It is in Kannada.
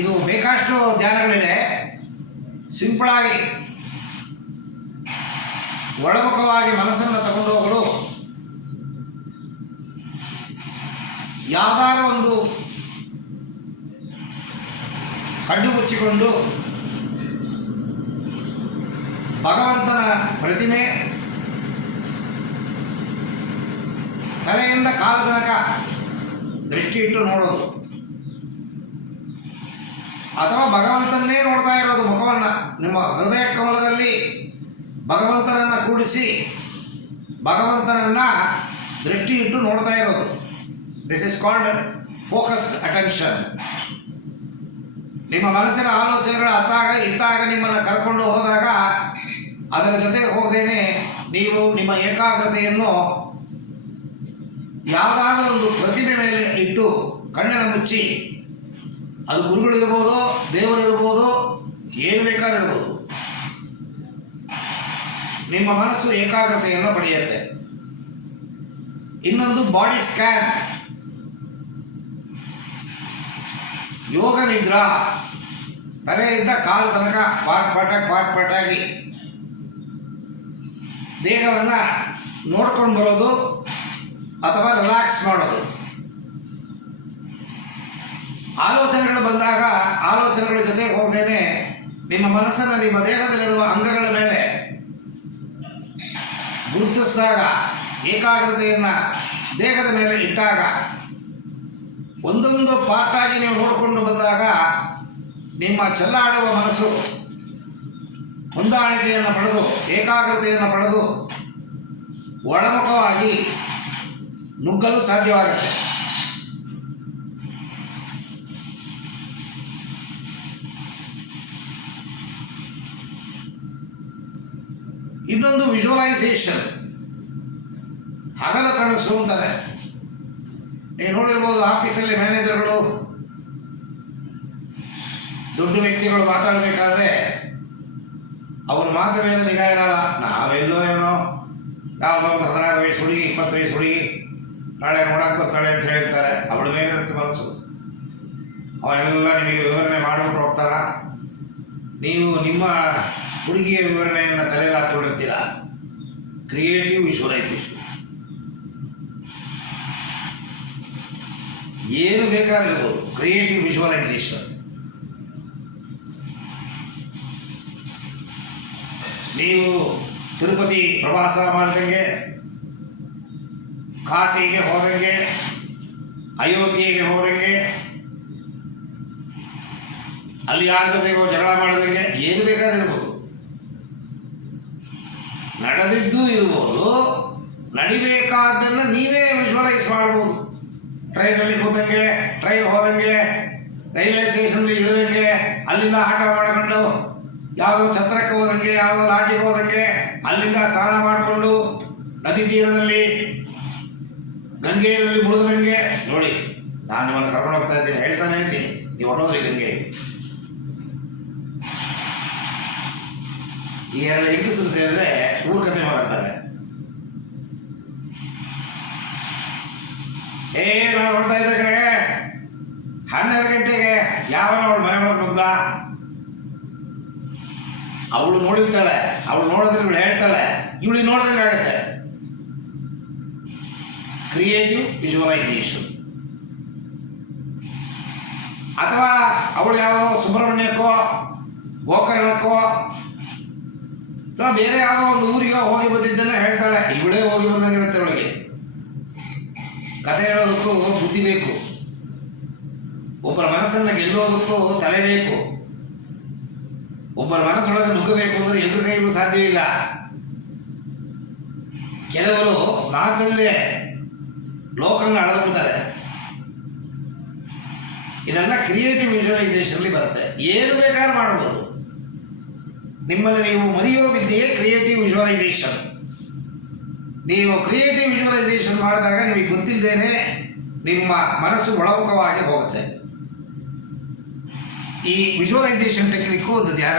ಇದು ಬೇಕಷ್ಟು ಧ್ಯಾನಗಳಿದೆ. ಸಿಂಪಳಾಗಿ ಒಳಮುಖವಾಗಿ ಮನಸ್ಸನ್ನು ತಗೊಂಡು ಹೋಗಲು ಯಾವುದಾದ್ರೂ ಒಂದು ಕಣ್ಣು ಮುಚ್ಚಿಕೊಂಡು ಭಗವಂತನ ಪ್ರತಿಮೆ ತಲೆಯಿಂದ ಕಾಲ ತನಕ ದೃಷ್ಟಿ ಇಟ್ಟು ನೋಡೋದು, ಅಥವಾ ಭಗವಂತನ್ನೇ ನೋಡ್ತಾ ಇರೋದು ಮುಖವನ್ನು. ನಿಮ್ಮ ಹೃದಯ ಕಮಲದಲ್ಲಿ ಭಗವಂತನನ್ನು ಕೂಡಿಸಿ ಭಗವಂತನನ್ನು ದೃಷ್ಟಿ ಇಟ್ಟು ನೋಡ್ತಾ ಇರೋದು. This is called focused attention. ನಿಮ್ಮ ಮನಸ್ಸಿನ ಆಲೋಚನೆಗಳು ಅತ್ತಾಗ ಇತ್ತಾಗ ನಿಮ್ಮನ್ನು ಕರ್ಕೊಂಡು ಹೋದಾಗ ಅದರ ಜೊತೆಗೆ ಹೋದೇನೆ ನೀವು ನಿಮ್ಮ ಏಕಾಗ್ರತೆಯನ್ನು ಯಾವುದಾದ್ರೂ ಒಂದು ಪ್ರತಿಮೆ ಮೇಲೆ ಇಟ್ಟು ಕಣ್ಣನ್ನು ಮುಚ್ಚಿ, ಅದು ಗುರುಗಳಿರ್ಬೋದು, ದೇವರಿರ್ಬೋದು, ಏನು ಬೇಕಾದಿರ್ಬೋದು, ನಿಮ್ಮ ಮನಸ್ಸು ಏಕಾಗ್ರತೆಯನ್ನು ಪಡೆಯುತ್ತೆ. ಇನ್ನೊಂದು ಬಾಡಿ ಸ್ಕ್ಯಾನ್, ಯೋಗ ನಿದ್ರಾ. ತಲೆಯಿಂದ ಕಾಲು ತನಕ ಪಾಟಾಗಿ ದೇಹವನ್ನು ನೋಡ್ಕೊಂಡು ಬರೋದು ಅಥವಾ ರಿಲ್ಯಾಕ್ಸ್ ಮಾಡೋದು. ಆಲೋಚನೆಗಳು ಬಂದಾಗ ಆಲೋಚನೆಗಳ ಜೊತೆಗೆ ಹೋಗದೇನೆ ನಿಮ್ಮ ಮನಸ್ಸನ್ನು ನಿಮ್ಮ ದೇಹದಲ್ಲಿರುವ ಅಂಗಗಳ ಮೇಲೆ ಗುರುತಿಸಿದಾಗ, ಏಕಾಗ್ರತೆಯನ್ನು ದೇಹದ ಮೇಲೆ ಇಟ್ಟಾಗ, ಒಂದೊಂದು ಪಾರ್ಟಾಗಿ ನೀವು ನೋಡಿಕೊಂಡು ಬಂದಾಗ ನಿಮ್ಮ ಚೆಲ್ಲಾಡುವ ಮನಸ್ಸು ಹೊಂದಾಣಿಕೆಯನ್ನು ಪಡೆದು ಏಕಾಗ್ರತೆಯನ್ನು ಪಡೆದು ಒಳಮುಖವಾಗಿ ನುಗ್ಗಲು ಸಾಧ್ಯವಾಗುತ್ತೆ. ಇನ್ನೊಂದು ವಿಜುವಲೈಸೇಷನ್, ಹಗಲ ಕನಸು ಅಂತಾರೆ. ನೀವು ನೋಡಿರ್ಬೋದು, ಆಫೀಸಲ್ಲಿ ಮ್ಯಾನೇಜರ್ಗಳು ದೊಡ್ಡ ವ್ಯಕ್ತಿಗಳು ಮಾತಾಡಬೇಕಾದ್ರೆ ಅವ್ರ ಮಾತು ಮೇಲೆ ನಿಗಾ ಇರಲ್ಲ. ನಾವೆಲ್ಲೋ ಏನೋ ಯಾವುದೋ ಒಂದು 16 ವಯಸ್ಸು ಹುಡುಗಿ, 20 ವಯಸ್ಸು ಹುಡುಗಿ ನಾಳೆ ನೋಡಕ್ಕೆ ಬರ್ತಾಳೆ ಅಂತ ಹೇಳಿರ್ತಾರೆ. ಅವಳ ಮೇಲೆ ಇರುತ್ತೆ ಮನಸ್ಸು. ಅವೆಲ್ಲ ನಿಮಗೆ ವಿವರಣೆ ಮಾಡಿಬಿಟ್ಟು ಹೋಗ್ತಾರ. ನೀವು ನಿಮ್ಮ ಹುಡುಗಿಯ ವಿವರಣೆಯನ್ನು ತಲೆಯಲ್ಲಿ ಹಾಕ್ಕೊಂಡಿರ್ತೀರ. Creative visualisation. ಏನು ಬೇಕಾಗಿರ್ಬೋದು, ಕ್ರಿಯೇಟಿವ್ ವಿಜುವಲೈಸೇಷನ್. ನೀವು ತಿರುಪತಿ ಪ್ರವಾಸ ಮಾಡಿದಂಗೆ, ಕಾಶಿಗೆ ಹೋದಂಗೆ, ಅಯೋಧ್ಯೆಗೆ ಹೋದಂಗೆ, ಅಲ್ಲಿ ಯಾರ ಜೊತೆಗೋ ಜಗಳ ಮಾಡಿದಂಗೆ, ಏನು ಬೇಕಾದಿರ್ಬೋದು. ನಡೆದಿದ್ದು ಇರ್ಬೋದು, ನಡಿಬೇಕಾದ್ದನ್ನು ನೀವೇ ವಿಜುವಲೈಸ್ ಮಾಡ್ಬೋದು. ಟ್ರೈನಲ್ಲಿ ಕೂತಂಗೆ, ಟ್ರೈನ್ ಹೋದಂಗೆ, ರೈಲ್ವೆ ಸ್ಟೇಷನ್ಲಿ ಇಳಿದಂಗೆ, ಅಲ್ಲಿಂದ ಆಟ ಮಾಡಿಕೊಂಡು ಯಾವುದೋ ಛತ್ರಕ್ಕೆ ಹೋದಂಗೆ, ಯಾವುದೋ ಲಾಟಿಗೆ ಹೋದಂಗೆ, ಅಲ್ಲಿಂದ ಸ್ನಾನ ಮಾಡಿಕೊಂಡು ನದಿ ತೀರದಲ್ಲಿ ಗಂಗೆಯಲ್ಲಿ ಮುಳುಗದಂಗೆ. ನೋಡಿ, ನಾನು ನಿಮ್ಮನ್ನು ಕರ್ಕೊಂಡು ಹೋಗ್ತಾ ಇದ್ದೀನಿ, ಹೇಳ್ತಾನೆ ಇದ್ದೀನಿ, ನೀವು ಹೊಟ್ಟೋದ್ರಿ ಗಂಗೆ. ಈ 2 ಹೆಂಗಸರು ಸೇರಿದ್ರೆ ಊರ ಕಥೆ ಮಾತಾಡ್ತಾರೆ. ನಾನು ನೋಡ್ತಾ ಇದ್ದ ಕಡೆ 12 ಗಂಟೆಗೆ ಯಾವನ ಅವಳು ಮನೆ ಒಳಗೆ ನುಗ್ದ. ಅವಳು ನೋಡಿರ್ತಾಳೆ, ಅವಳು ನೋಡಿದ್ರೆ ಇವಳು ಹೇಳ್ತಾಳೆ, ಇವಳಿಗೆ ನೋಡ್ದಂಗೆ ಆಗುತ್ತೆ. Creative visualisation. ಅಥವಾ ಅವಳು ಯಾವುದೋ ಸುಬ್ರಹ್ಮಣ್ಯಕ್ಕೋ ಗೋಕರ್ಣಕ್ಕೋ ಅಥವಾ ಬೇರೆ ಯಾವುದೋ ಒಂದು ಊರಿಗೋ ಹೋಗಿ ಬಂದಿದ್ದನ್ನು ಹೇಳ್ತಾಳೆ, ಇವಳೇ ಹೋಗಿ ಬಂದಂಗಿರುತ್ತೆ. ಅವಳಿಗೆ ಕಥೆ ಹೇಳೋದಕ್ಕೂ ಬುದ್ಧಿ ಬೇಕು. ಒಬ್ಬರ ಮನಸ್ಸನ್ನು ಗೆಲ್ಲೋದಕ್ಕೂ ತಲೆ ಬೇಕು. ಒಬ್ಬರ ಮನಸ್ಸೊಳಗೆ ನುಗ್ಗಬೇಕು ಅಂದರೆ ಎಲ್ಲರ ಕೈಗೂ ಸಾಧ್ಯವಿಲ್ಲ. ಕೆಲವರು ಮಾತಲ್ಲೇ ಲೋಕವನ್ನು ಅಳೆದುಬಿಡ್ತಾರೆ. ಇದೆಲ್ಲ ಕ್ರಿಯೇಟಿವ್ ವಿಜುವಲೈಸೇಷನ್ಲಿ ಬರುತ್ತೆ. ಏನು ಬೇಕಾದ್ರೂ ಮಾಡ್ಬೋದು. ನಿಮ್ಮಲ್ಲಿ ನೀವು ಮರೆಯೋ ವಿದ್ಯೆಯೇ ಕ್ರಿಯೇಟಿವ್ ವಿಜುವಲೈಸೇಷನ್. ನೀವು ಕ್ರಿಯೇಟಿವ್ ವಿಜುವಲೈಸೇಷನ್ ಮಾಡಿದಾಗ ನಿಮಗೆ ಗೊತ್ತಿಲ್ಲದೇನೆ ನಿಮ್ಮ ಮನಸ್ಸು ಒಳಮುಖವಾಗಿ ಹೋಗುತ್ತೆ. ಈ ವಿಜುವಲೈಸೇಷನ್ ಟೆಕ್ನಿಕ್ಕು ಒಂದು ಧ್ಯಾನ.